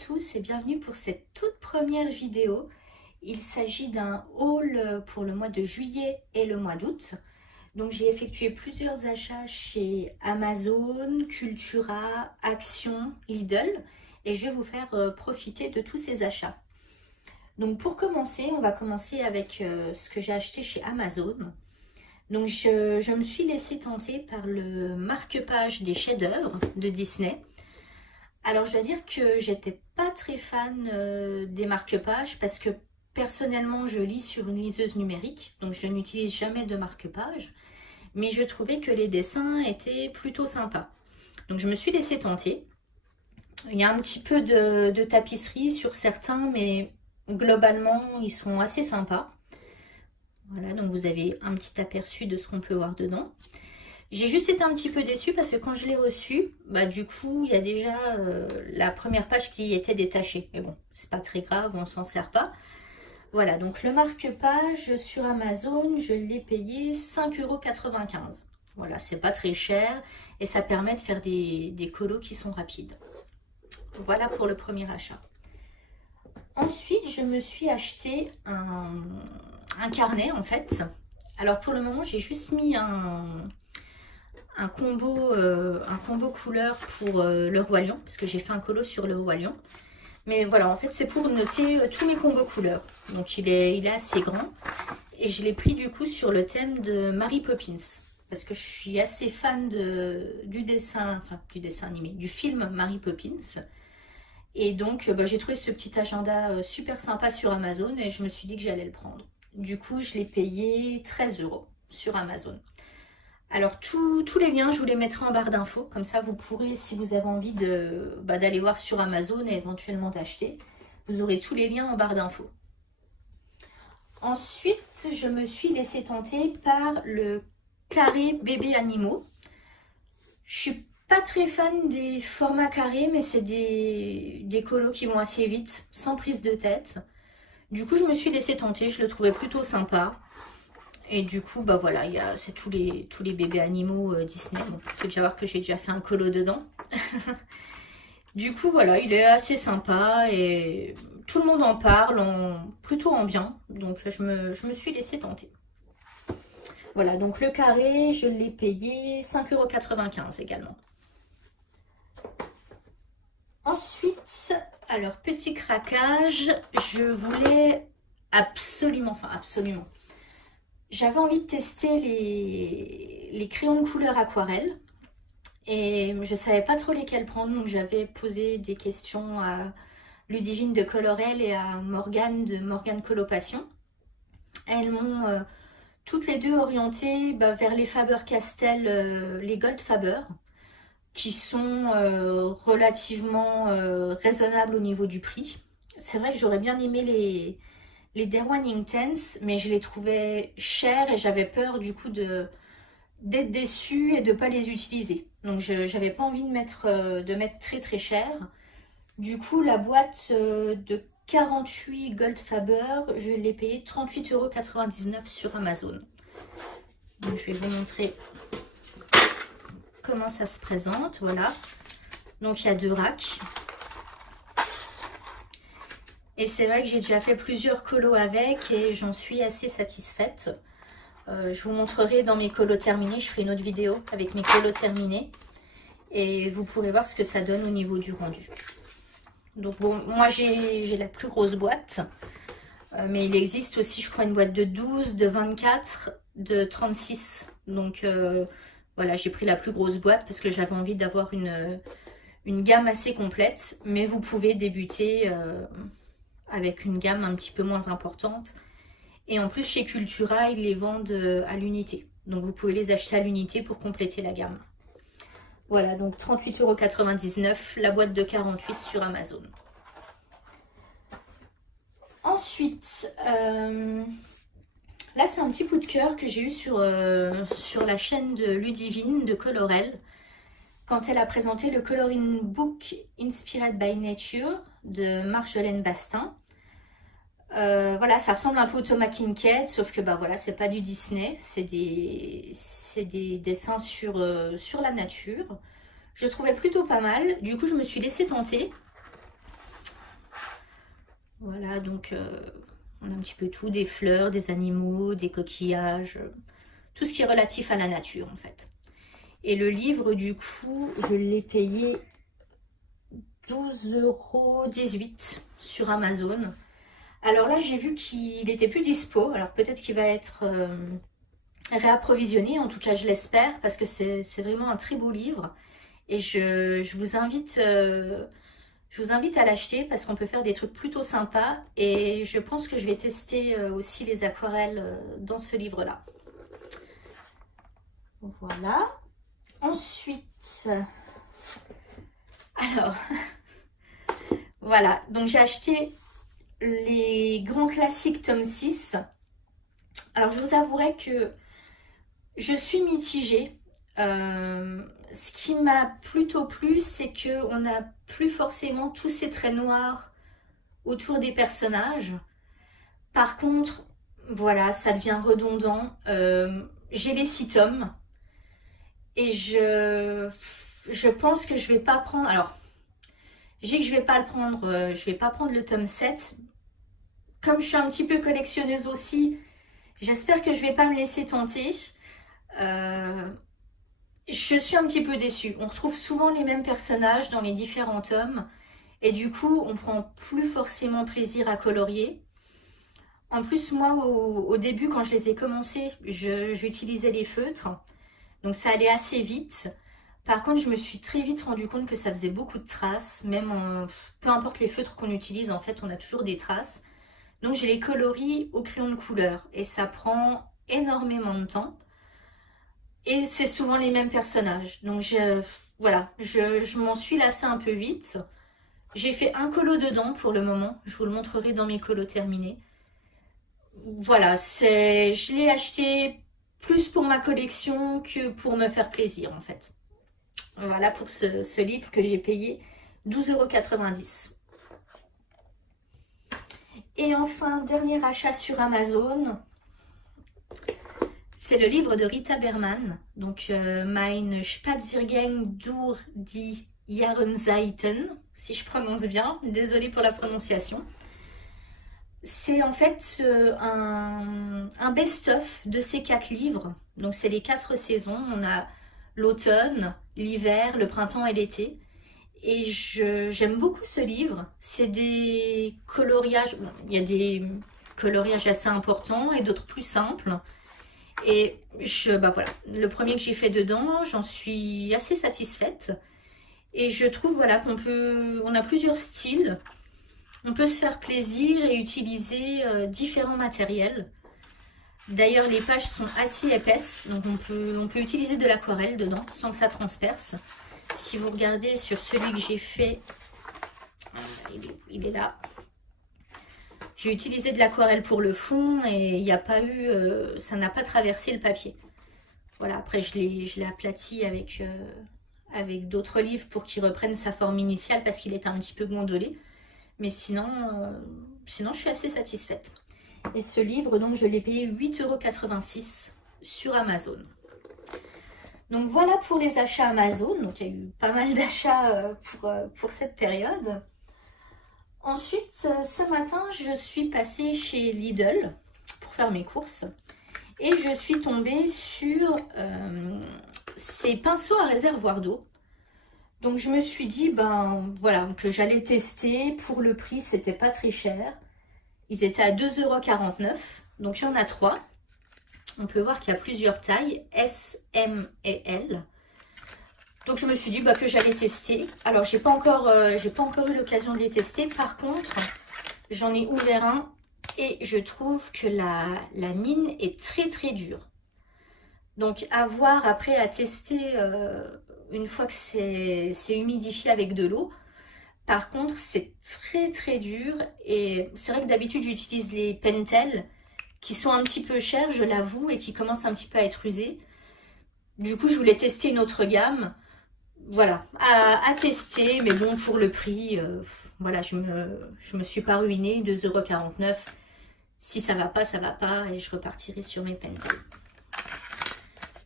tous et bienvenue pour cette toute première vidéo. Il s'agit d'un haul pour le mois de juillet et le mois d'août. Donc j'ai effectué plusieurs achats chez Amazon, Cultura, Action, Lidl et je vais vous faire profiter de tous ces achats. Donc pour commencer, on va commencer avec ce que j'ai acheté chez Amazon. Donc je me suis laissée tenter par le marque-page des chefs-d'œuvre de Disney. Alors je dois dire que j'étais pas très fan des marque-pages parce que personnellement je lis sur une liseuse numérique, donc je n'utilise jamais de marque-page, mais je trouvais que les dessins étaient plutôt sympas. Donc je me suis laissée tenter. Il y a un petit peu de tapisserie sur certains, mais globalement ils sont assez sympas. Voilà, donc vous avez un petit aperçu de ce qu'on peut voir dedans. J'ai juste été un petit peu déçue parce que quand je l'ai reçu, du coup, il y a déjà la première page qui était détachée. Mais bon, c'est pas très grave, on s'en sert pas. Voilà, donc le marque-page sur Amazon, je l'ai payé 5,95 €. Voilà, c'est pas très cher et ça permet de faire des colos qui sont rapides. Voilà pour le premier achat. Ensuite, je me suis acheté un carnet en fait. Alors pour le moment, j'ai juste mis un combo couleur pour le Roi Lion, parce que j'ai fait un colo sur le Roi Lion. Mais voilà, en fait, c'est pour noter tous mes combos couleurs. Donc il est assez grand. Et je l'ai pris du coup sur le thème de Mary Poppins. Parce que je suis assez fan du dessin animé, du film Mary Poppins. Et donc, j'ai trouvé ce petit agenda super sympa sur Amazon et je me suis dit que j'allais le prendre. Du coup, je l'ai payé 13 € sur Amazon. Alors, tous les liens, je vous les mettrai en barre d'infos. Comme ça, vous pourrez, si vous avez envie d'aller voir sur Amazon et éventuellement d'acheter, vous aurez tous les liens en barre d'infos. Ensuite, je me suis laissée tenter par le carré bébé animaux. Je suis pas très fan des formats carrés, mais c'est des colos qui vont assez vite, sans prise de tête. Du coup, je me suis laissée tenter, je le trouvais plutôt sympa. Et du coup, voilà, c'est tous les bébés animaux Disney. Bon, il faut déjà voir que j'ai déjà fait un colo dedans. Du coup, voilà, il est assez sympa et tout le monde en parle, plutôt en bien. Donc, je me suis laissée tenter. Voilà, donc le carré, je l'ai payé 5,95 € également. Ensuite, alors petit craquage, je voulais absolument, j'avais envie de tester les crayons de couleur aquarelle et je savais pas trop lesquels prendre, donc j'avais posé des questions à Ludivine de Colorel et à Morgane de Morgane Coloration. Elles m'ont toutes les deux orientées vers les Faber-Castell, les Gold Faber, qui sont relativement raisonnables au niveau du prix. C'est vrai que j'aurais bien aimé les Derwent Inktense, mais je les trouvais chers et j'avais peur du coup d'être déçue et de ne pas les utiliser. Donc je n'avais pas envie de mettre très très cher. Du coup, la boîte de 48 Gold Faber, je l'ai payé 38,99 € sur Amazon. Donc je vais vous montrer comment ça se présente. Voilà. Donc il y a 2 racks. Et c'est vrai que j'ai déjà fait plusieurs colos avec et j'en suis assez satisfaite. Je vous montrerai dans mes colos terminés. Je ferai une autre vidéo avec mes colos terminés. Et vous pourrez voir ce que ça donne au niveau du rendu. Donc bon, moi j'ai la plus grosse boîte. Mais il existe aussi, je crois, une boîte de 12, de 24, de 36. Donc voilà, j'ai pris la plus grosse boîte parce que j'avais envie d'avoir une gamme assez complète. Mais vous pouvez débuter avec une gamme un petit peu moins importante. Et en plus, chez Cultura, ils les vendent à l'unité. Donc vous pouvez les acheter à l'unité pour compléter la gamme. Voilà, donc 38,99 € la boîte de 48 sur Amazon. Ensuite, là c'est un petit coup de cœur que j'ai eu sur la chaîne de Ludivine de Colorel. Quand elle a présenté le Coloring Book Inspired by Nature de Marjolaine Bastin. Voilà, ça ressemble un peu au Thomas Kinkade, sauf que voilà, c'est pas du Disney, c'est des dessins sur la nature. Je trouvais plutôt pas mal, du coup je me suis laissée tenter. Voilà, donc on a un petit peu tout, des fleurs, des animaux, des coquillages, tout ce qui est relatif à la nature en fait. Et le livre, du coup, je l'ai payé 12,18 € sur Amazon. Alors là, j'ai vu qu'il n'était plus dispo. Alors peut-être qu'il va être réapprovisionné. En tout cas, je l'espère parce que c'est vraiment un très beau livre. Et je vous invite à l'acheter parce qu'on peut faire des trucs plutôt sympas. Et je pense que je vais tester aussi les aquarelles dans ce livre-là. Voilà. Ensuite, alors, voilà. Donc j'ai acheté les grands classiques tome 6. Alors je vous avouerai que je suis mitigée. Ce qui m'a plutôt plu, c'est qu'on n'a plus forcément tous ces traits noirs autour des personnages. Par contre, voilà, ça devient redondant. J'ai les 6 tomes et je pense que je vais pas prendre... Alors, j'ai que je vais pas le prendre, je vais pas prendre le tome 7. Comme je suis un petit peu collectionneuse aussi, j'espère que je vais pas me laisser tenter. Je suis un petit peu déçue. On retrouve souvent les mêmes personnages dans les différents tomes. Et du coup, on prend plus forcément plaisir à colorier. En plus, moi, au début, quand je les ai commencés, j'utilisais les feutres. Donc ça allait assez vite. Par contre, je me suis très vite rendu compte que ça faisait beaucoup de traces. Même peu importe les feutres qu'on utilise, en fait, on a toujours des traces. Donc je les colorie au crayon de couleur. Et ça prend énormément de temps. Et c'est souvent les mêmes personnages. Donc voilà, je m'en suis lassée un peu vite. J'ai fait un colo dedans pour le moment. Je vous le montrerai dans mes colos terminés. Voilà, je l'ai acheté plus pour ma collection que pour me faire plaisir en fait. Voilà pour ce livre que j'ai payé 12,90 €. Et enfin, dernier achat sur Amazon. C'est le livre de Rita Berman, donc Meine Spaziergänge durch die Jahreszeiten, si je prononce bien, désolée pour la prononciation. C'est en fait un best-of de ces 4 livres, donc c'est les 4 saisons, on a l'automne, l'hiver, le printemps et l'été. Et j'aime beaucoup ce livre, c'est des coloriages, bon, il y a des coloriages assez importants et d'autres plus simples. Et bah voilà, le premier que j'ai fait dedans, j'en suis assez satisfaite. Et je trouve voilà on a plusieurs styles. On peut se faire plaisir et utiliser différents matériels. D'ailleurs, les pages sont assez épaisses, donc on peut utiliser de l'aquarelle dedans sans que ça transperce. Si vous regardez sur celui que j'ai fait, il est là. J'ai utilisé de l'aquarelle pour le fond et il n'y a pas eu, ça n'a pas traversé le papier. Voilà, après je l'ai aplati avec d'autres livres pour qu'il reprenne sa forme initiale parce qu'il était un petit peu gondolé. Mais sinon je suis assez satisfaite. Et ce livre, donc je l'ai payé 8,86 € sur Amazon. Donc voilà pour les achats Amazon. Donc il y a eu pas mal d'achats pour cette période. Ensuite, ce matin, je suis passée chez Lidl pour faire mes courses et je suis tombée sur ces pinceaux à réservoir d'eau. Donc je me suis dit ben voilà que j'allais tester. Pour le prix, c'était pas très cher. Ils étaient à 2,49 €. Donc il y en a 3. On peut voir qu'il y a plusieurs tailles, S, M et L. Donc je me suis dit bah, que j'allais tester. Alors j'ai pas encore eu l'occasion de les tester. Par contre, j'en ai ouvert un et je trouve que la mine est très très dure. Donc à voir après, à tester une fois que c'est humidifié avec de l'eau. Par contre, c'est très très dur et c'est vrai que d'habitude j'utilise les Pentel qui sont un petit peu chers, je l'avoue, et qui commencent un petit peu à être usés. Du coup, je voulais tester une autre gamme. Voilà, à tester, mais bon, pour le prix, voilà, je me suis pas ruinée, 2,49 €. Si ça va pas, ça va pas, et je repartirai sur mes Pentel.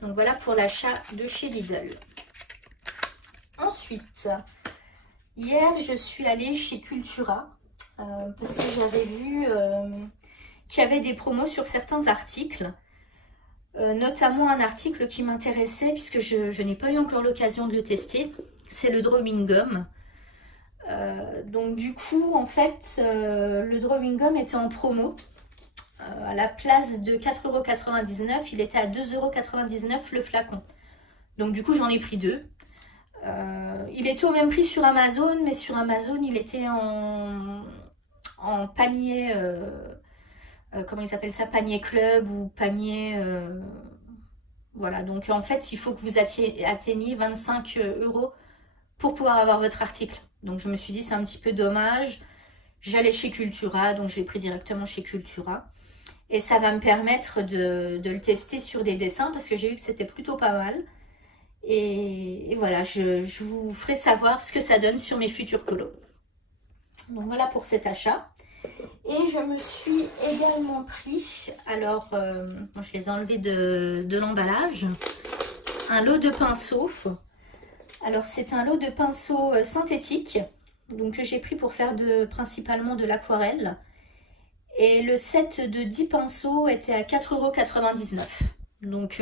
Donc voilà pour l'achat de chez Lidl. Ensuite, hier, je suis allée chez Cultura. parce que j'avais vu qu'il y avait des promos sur certains articles, notamment un article qui m'intéressait puisque je n'ai pas eu encore l'occasion de le tester, c'est le drawing gum. Donc du coup, en fait, le drawing gum était en promo. À la place de 4,99 €, il était à 2,99 € le flacon. Donc du coup, j'en ai pris deux. Il était au même prix sur Amazon, mais sur Amazon, il était en panier, comment ils appellent ça, panier club ou panier... voilà, donc en fait, il faut que vous atteigniez 25 € pour pouvoir avoir votre article. Donc je me suis dit, c'est un petit peu dommage. J'allais chez Cultura, donc je l'ai pris directement chez Cultura. Et ça va me permettre de le tester sur des dessins parce que j'ai vu que c'était plutôt pas mal. Et voilà, je vous ferai savoir ce que ça donne sur mes futurs colos. Donc voilà pour cet achat. Et je me suis également pris, alors je les ai enlevés de l'emballage, un lot de pinceaux. Alors c'est un lot de pinceaux synthétiques, donc que j'ai pris pour faire principalement de l'aquarelle. Et le set de 10 pinceaux était à 4,99 €. Donc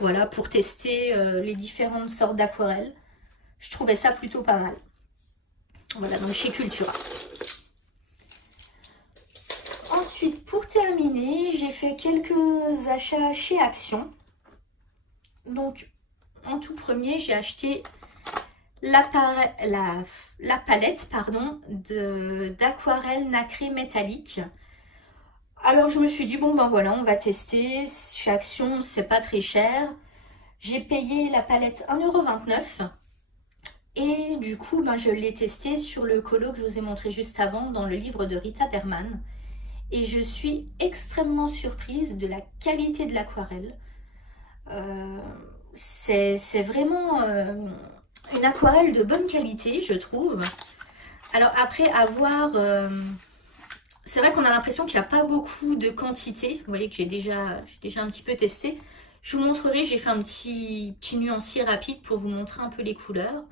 voilà, pour tester les différentes sortes d'aquarelles. Je trouvais ça plutôt pas mal. Voilà, donc chez Cultura. Ensuite, pour terminer, j'ai fait quelques achats chez Action. Donc, en tout premier, j'ai acheté la palette d'aquarelle nacrée métallique. Alors je me suis dit, bon ben voilà, on va tester. Chez Action, c'est pas très cher. J'ai payé la palette 1,29 €. Et du coup, ben, je l'ai testé sur le colo que je vous ai montré juste avant dans le livre de Rita Berman. Et je suis extrêmement surprise de la qualité de l'aquarelle. C'est vraiment une aquarelle de bonne qualité, je trouve. Alors après, avoir... c'est vrai qu'on a l'impression qu'il n'y a pas beaucoup de quantité. Vous voyez que j'ai déjà un petit peu testé. Je vous montrerai, j'ai fait un petit nuancier rapide pour vous montrer un peu les couleurs.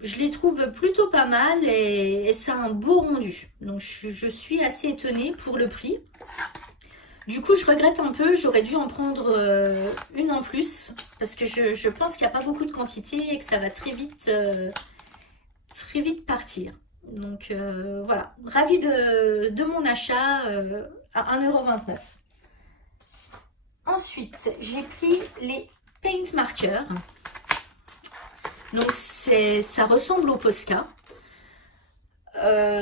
Je les trouve plutôt pas mal et ça a un beau rendu. Donc je suis assez étonnée pour le prix. Du coup, je regrette un peu, j'aurais dû en prendre une en plus. Parce que je pense qu'il n'y a pas beaucoup de quantité et que ça va très vite partir. Donc voilà, ravie de mon achat à 1,29 €. Ensuite, j'ai pris les paint markers. Donc ça ressemble au Posca.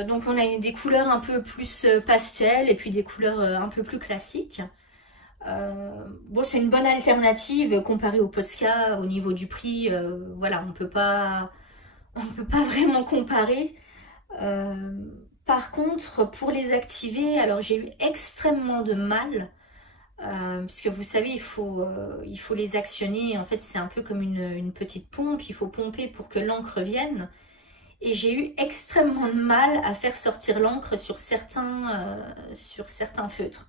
Donc on a des couleurs un peu plus pastel et puis des couleurs un peu plus classiques. Bon, c'est une bonne alternative comparée au Posca au niveau du prix. Voilà, on peut pas vraiment comparer. Par contre, pour les activer, alors j'ai eu extrêmement de mal. Puisque vous savez, il faut les actionner. En fait, c'est un peu comme une petite pompe. Il faut pomper pour que l'encre vienne. Et j'ai eu extrêmement de mal à faire sortir l'encre sur certains feutres.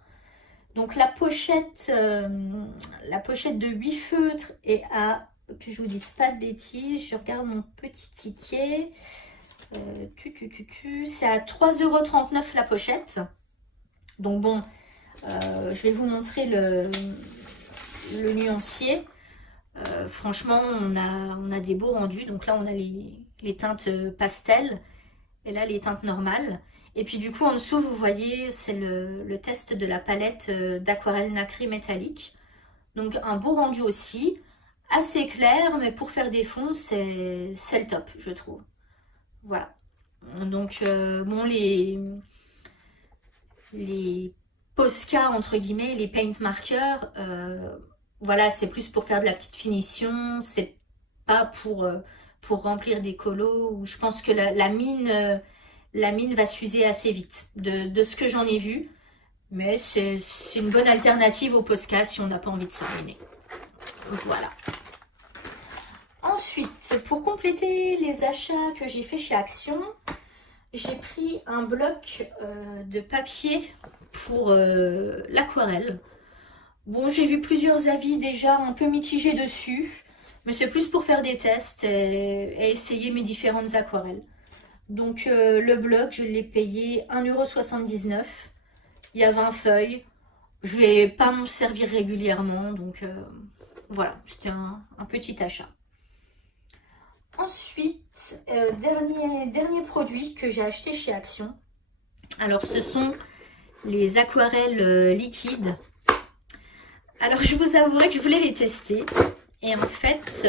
Donc la pochette de 8 feutres est à, que je vous dise pas de bêtises, je regarde mon petit ticket. C'est à 3,39 € la pochette. Donc bon, je vais vous montrer le nuancier. Franchement, on a des beaux rendus. Donc là, on a les teintes pastel et là, les teintes normales. Et puis du coup, en dessous, vous voyez, c'est le test de la palette d'aquarelle nacrée métallique. Donc un beau rendu aussi, assez clair, mais pour faire des fonds, c'est le top, je trouve. Voilà. Donc, bon, les Posca, entre guillemets, les paint markers, voilà, c'est plus pour faire de la petite finition, c'est pas pour remplir des colos. Où je pense que la mine va s'user assez vite, de ce que j'en ai vu. Mais c'est une bonne alternative au Posca si on n'a pas envie de se ruiner. Voilà. Ensuite, pour compléter les achats que j'ai fait chez Action, j'ai pris un bloc de papier pour l'aquarelle. Bon, j'ai vu plusieurs avis déjà un peu mitigés dessus, mais c'est plus pour faire des tests et essayer mes différentes aquarelles. Donc le bloc, je l'ai payé 1,79 €. Il y a 20 feuilles. Je vais pas m'en servir régulièrement, donc voilà, c'était un petit achat. Ensuite, dernier produit que j'ai acheté chez Action. Alors ce sont les aquarelles liquides. Alors je vous avouerai que je voulais les tester. Et en fait,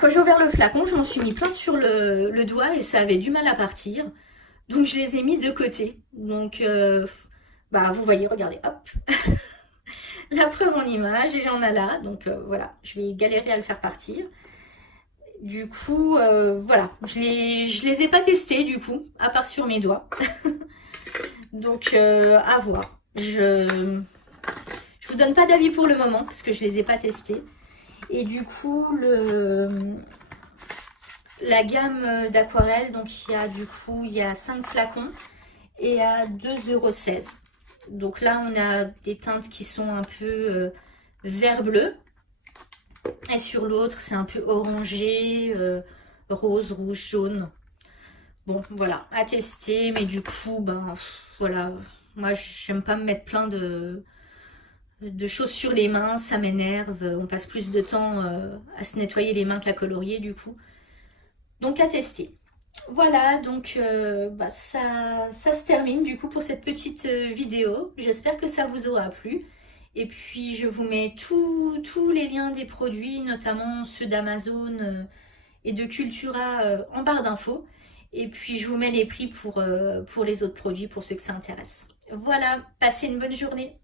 quand j'ai ouvert le flacon, je m'en suis mis plein sur le doigt et ça avait du mal à partir. Donc je les ai mis de côté. Donc vous voyez, regardez, hop. La preuve en image, j'en ai là. Donc voilà, je vais galérer à le faire partir. Du coup, voilà, je les ai pas testés du coup, à part sur mes doigts. Donc à voir. Je vous donne pas d'avis pour le moment parce que je les ai pas testés. Et du coup, la gamme d'aquarelle, donc il y a 5 flacons et à 2,16 €. Donc là, on a des teintes qui sont un peu vert-bleu. Et sur l'autre, c'est un peu orangé, rose, rouge, jaune. Bon, voilà, à tester. Mais du coup, voilà. Moi, j'aime pas me mettre plein de choses sur les mains. Ça m'énerve. On passe plus de temps à se nettoyer les mains qu'à colorier, du coup. Donc, à tester. Voilà, donc ça se termine du coup pour cette petite vidéo. J'espère que ça vous aura plu. Et puis je vous mets tous les liens des produits, notamment ceux d'Amazon et de Cultura en barre d'infos. Et puis je vous mets les prix pour les autres produits pour ceux que ça intéresse. Voilà, passez une bonne journée.